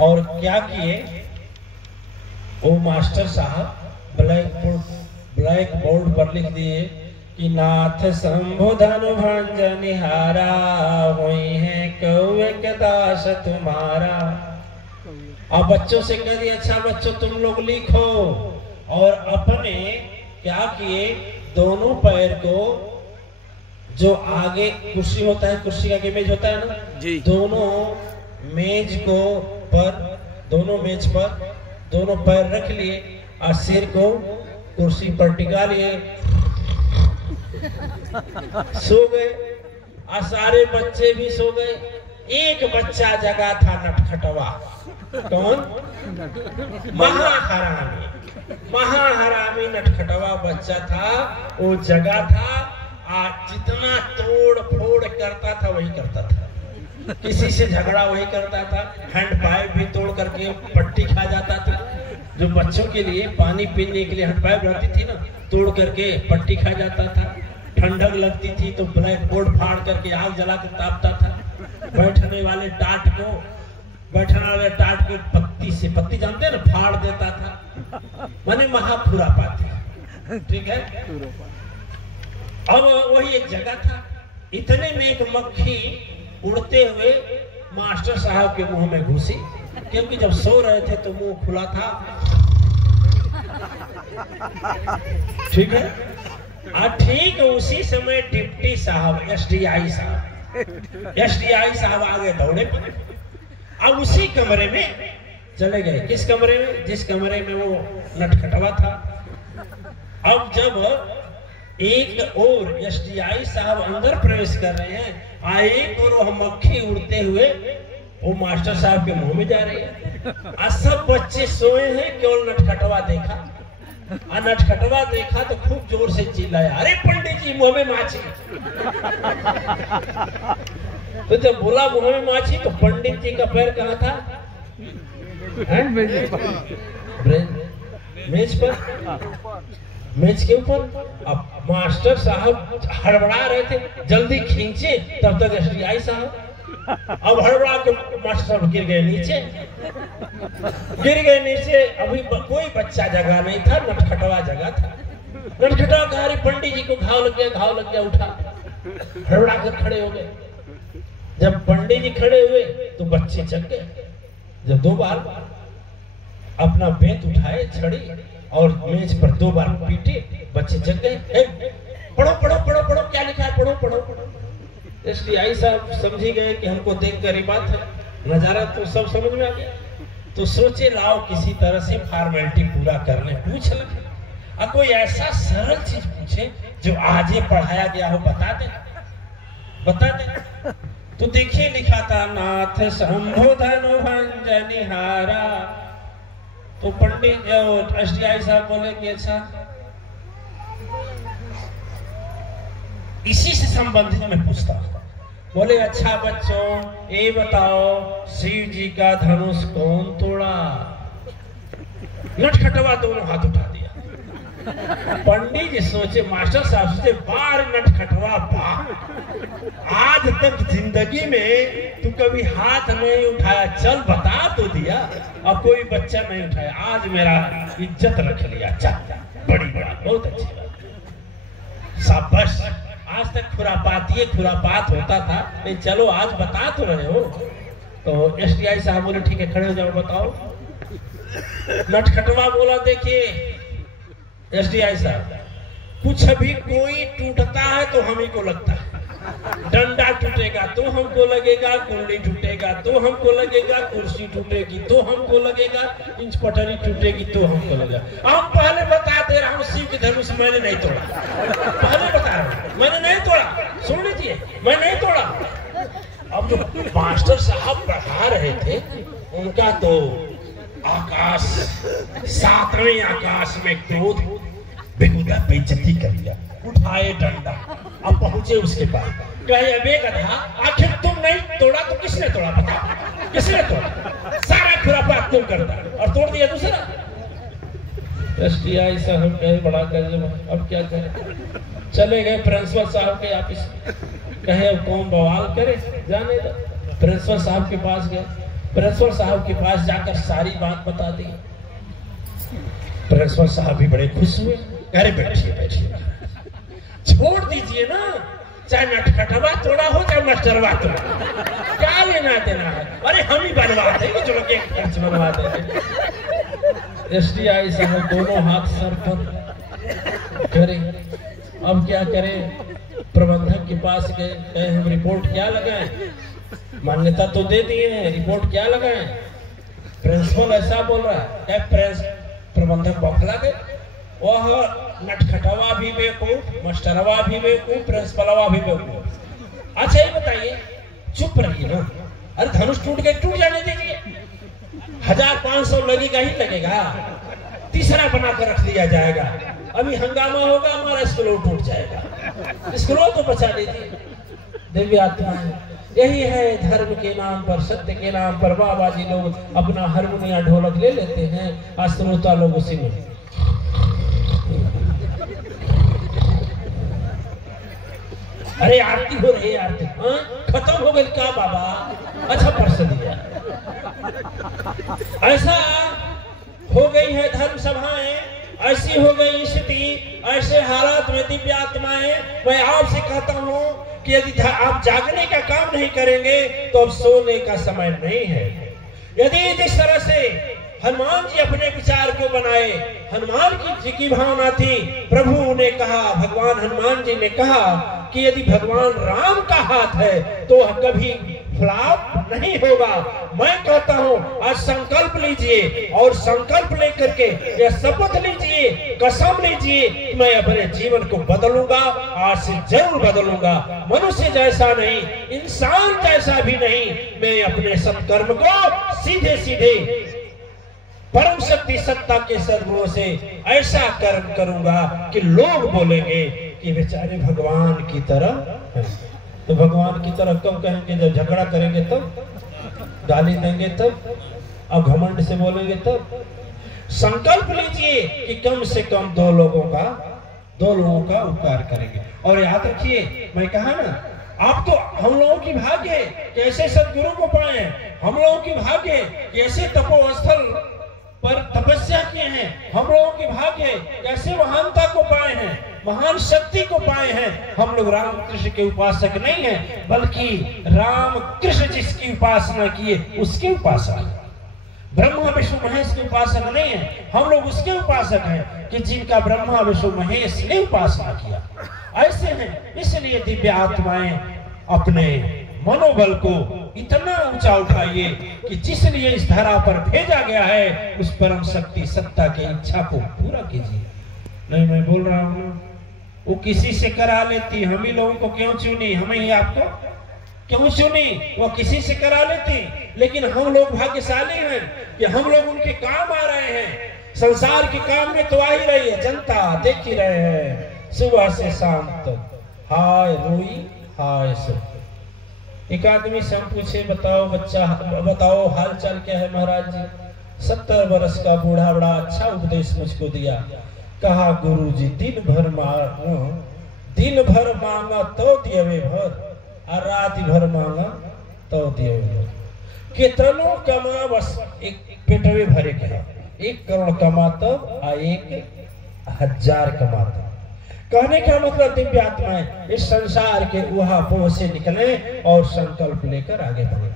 और क्या किए, वो मास्टर साहब ब्लैक बोर्ड पर लिख दिए कि नाथ शंभु धनु भंजनिहारा हुई है कौवे के दास तुम्हारा। अब बच्चों से कह दिया अच्छा बच्चों तुम लोग लिखो, और अपने क्या किए, दोनों पैर को जो आगे कुर्सी होता है, कुर्सी का मेज होता है ना जी, दोनों मेज पर दोनों पैर रख लिए और सिर को कुर्सी पर टिका लिए, सो गए। और सारे बच्चे भी सो गए। एक बच्चा जगा था, नटखटवा। कौन? महाहरामी नटखटवा बच्चा था, वो जगा था। आज जितना तोड़ फोड़ करता था वही करता था, किसी से झगड़ा वही करता था, हैंड पाइप भी तोड़ करके पट्टी खा जाता था। जो बच्चों के लिए पानी पीने के लिए हैंड पाइप रहती थी ना, तोड़ करके पट्टी खा जाता था। ठंडक लगती थी तो ब्लैक बोर्ड फाड़ करके आग जला कर तापता था। बैठने वाले टाट को पत्ती जानते हैं ना, फाड़ देता था। माने महाखुरापाती, ठीक है। अब वही एक जगह था, इतने में एक मक्खी उड़ते हुए मास्टर साहब के मुंह में घुसी, क्योंकि जब सो रहे थे तो मुंह खुला था, ठीक है। और ठीक उसी समय डिप्टी साहब एसडीआई साहब आगे दौड़े पर। अब उसी कमरे में चले गए। किस कमरे में? जिस कमरे में वो नटखटवा था। अब जब एक और एसडीआई साहब अंदर प्रवेश कर रहे हैं, एक और मक्खी उड़ते हुए वो मास्टर साहब के मुंह में जा रही है। सब बच्चे सोए हैं, केवल नटखटवा देखा। नटखटवा देखा तो खूब जोर से चिल्लाया, अरे पंडित जी मुंह में माछी। तो जब बोला मुंह में माछी तो पंडित जी का पैर कहाँ था? मेज पर, मेज के ऊपर। अब मास्टर साहब हड़बड़ा रहे थे, जल्दी खींचे, तब तक एसडीआई साहब अब हड़बड़ा के मास्टर साहब गिर गए नीचे। अभी कोई बच्चा जगह नहीं था, नटखटवा जगह था। नटखटवा कहा अरे पंडित जी को घाव लग गया, उठा। हड़बड़ा कर खड़े हो गए। जब पंडित जी खड़े हुए तो बच्चे जग गए। जब 2 बार अपना बेत उठाए, छड़ी और मेज पर 2 बार पीटे, बच्चे जग गए। पढ़ो क्या लिखा है, पढ़ो। एसडीआई साहब समझी गए कि हमको देख कर बात है, नजारा तो सब समझ में आ गया। तो सोचे लाओ किसी तरह से फॉर्मेलिटी पूरा करने पूछ ले। कोई ऐसा सरल चीज पूछे जो आज ये पढ़ाया गया हो, बता दे। तो देखिए लिखा था नाथ शंभु धनु भंजनिहारा। तो पंडित एसडीआई साहब बोले कि अच्छा इसी से संबंधित मैं पूछता हूं। बोले अच्छा बच्चों ये बताओ शिव जी का धनुष कौन तोड़ा? नटखटवा दोनों हाथ उठा दिया। पंडित जी सोचे, मास्टर साहब सोचे, बार नटखटवा आज तक जिंदगी में तू कभी हाथ नहीं उठाया, चल बता तो दिया। अब कोई बच्चा नहीं उठाया, आज मेरा इज्जत रख लिया, चल बड़ी बहुत अच्छी बात, शाबाश। आज तक खुरापात होता था, नहीं चलो आज बता तो रहे हो। तो एसडीआई साहब बोले ठीक है खड़े हो जाओ, बताओ। नटखटवा बोला देखिए एसडीआई साहब, कुछ भी कोई टूटता है तो हम ही को लगता है। डंडा टूटेगा तो हमको लगेगा, कुंडी टूटेगा तो हमको लगेगा, कुर्सी टूटेगी तो हमको लगेगा, इंच पटरी टूटेगी तो हमको लगेगा। हम पहले बता दे रहा हूँ, शिव के धनुष मैंने नहीं तोड़ा। पहले बता रहा हूँ मैंने नहीं तोड़ा, सुन लीजिए मैं नहीं तोड़ा। अब जो मास्टर साहब पढ़ा रहे थे उनका तो आकाश, 7वें आकाश में क्रोध बेहुदा बेइज्जती कर लिया। उठाए डंडा, अब पहुंचे उसके पास, कहे अबे गधा आखिर तुम नहीं तोड़ा तो किसने तोड़ा? बताओ किसने तोड़ा? सारा खुरापात तुम करता और तोड़ दिया दूसरा। एसडीआई साहब कहे बड़ा कर, अब क्या करें? चले गए प्रिंसिपल साहब के ऑफिस, कहे अब कौन बवाल करे, जाने दो। प्रिंसिपल साहब के पास गए, प्रिंसिपल साहब के पास जाकर सारी बात बता दी। प्रिंसिपल साहब भी बड़े खुश हुए। अरे बैठिए बैठिए, छोड़ दीजिए ना, चाहे नटखटवा तोड़ा हो चाहे मास्टरवा तोड़ा, क्या लेना देना है। अरे हम ही बनवा देंगे, जो के खर्च बनवा देंगे। एसडीआई साहब दोनों हाथ सर पर करे, अब क्या करें। प्रबंधक के पास गए, हम रिपोर्ट क्या लगाएं, मान्यता तो दे दिए हैं, रिपोर्ट क्या लगाएं। प्रिंसिपल ऐसा बोल रहा है, प्रबंधक बौखला गए। वह नटखटवा भी बेवकूफ, मास्टरवा भी बेवकूफ, प्रिंसिपलवा भी बेवकूफ। अच्छा ये बताइए, चुप रहिए ना। अरे धनुष टूट गए, टूट जाने दीजिए, 1500 लगेगा ही लगेगा, तीसरा बना कर रख दिया जाएगा। अभी हंगामा होगा, हमारा स्कूल टूट जाएगा, स्कूल तो बचा लीजिए। दिव्य आत्माएं, यही है धर्म के नाम पर, सत्य के नाम पर बाबा जी लोग अपना हारमोनिया ढोलक ले लेते हैं, श्रोता लोग उसी में। अरे आरती हो रही है, आरती खत्म हो गई क्या बाबा? अच्छा परस दिया। ऐसा हो गई है धर्म सभाएं, ऐसी हो गई स्थिति, ऐसे हालात में दिव्य आत्माएं, मैं आपसे कहता हूं कि यदि आप जागने का काम नहीं करेंगे तो अब सोने का समय नहीं है। यदि जिस तरह से हनुमान जी अपने विचार को बनाए, हनुमान जी की भावना थी, प्रभु ने कहा, भगवान हनुमान जी ने कहा कि यदि भगवान राम का हाथ है तो कभी फ्लॉप नहीं होगा। मैं कहता हूं आज संकल्प लीजिए और संकल्प लेकर के यह शपथ लीजिए, कसम लीजिए कि मैं अपने जीवन को बदलूंगा, आज से जरूर बदलूंगा। मनुष्य जैसा नहीं, इंसान जैसा भी नहीं, मैं अपने सत्कर्म को सीधे सीधे परम शक्ति सत्ता के सद्गुणों से ऐसा कर्म करूंगा कि लोग बोलेंगे कि बेचारे भगवान की तरह है। तो भगवान की तरह कब कहेंगे? जब झगड़ा करेंगे तब, गाली देंगे तब, अब घमंड से बोलेंगे तब। संकल्प लीजिए कि कम से कम दो लोगों का उपकार करेंगे। और याद रखिए, मैं कहा ना, आप तो हम लोगों की भाग्य है कि ऐसे सदगुरु को पाए, हम लोगों की भाग्य है कि ऐसे तपोस्थल पर तपस्या किए हैं, हम लोगों की भाग्य है कैसे महानता को पाए हैं, महान शक्ति को पाए हैं। हम लोग राम कृष्ण के उपासक नहीं हैं, बल्कि राम कृष्ण जिसकी उपासना किए उसके उपासक हैं। ब्रह्मा विष्णु महेश के उपासक नहीं है, हम लोग उसके उपासक हैं कि जिनका ब्रह्मा विष्णु महेश ने उपासना किया। ऐसे हैं, इसलिए दिव्य आत्माएं अपने मनोबल को इतना ऊंचा उठाइए कि जिस लिए इस धरा पर भेजा गया है उस परम शक्ति सत्ता की इच्छा को पूरा कीजिए। नहीं, मैं बोल रहा हूँ, वो किसी से करा लेती, हम ही लोगों को क्यों चुनी, हमें ही आपको क्यों चुनी? वो किसी से करा लेती, लेकिन हम लोग भाग्यशाली हैं कि हम लोग उनके काम आ रहे हैं। संसार के काम में तो आ ही रही है जनता, देख ही रहे हैं सुबह से शाम तक, हाय रोई हाय सो। एक आदमी से हम पूछे, बताओ बच्चा, बताओ हाल चाल क्या है महाराज जी? 70 वर्ष का बूढ़ा, बड़ा अच्छा उपदेश मुझको दिया। कहा, गुरु जी दिन भर मांगा तो दियवे भर, और रात भर मांगा तो दियवे भर। कितनों कमा बस एक पेटवे भरे के, 1 करोड़ कमाता और 1000 कमाता। कहने का मतलब दिव्य आत्माएं इस संसार के उहापोह से निकले और संकल्प लेकर आगे बढ़े।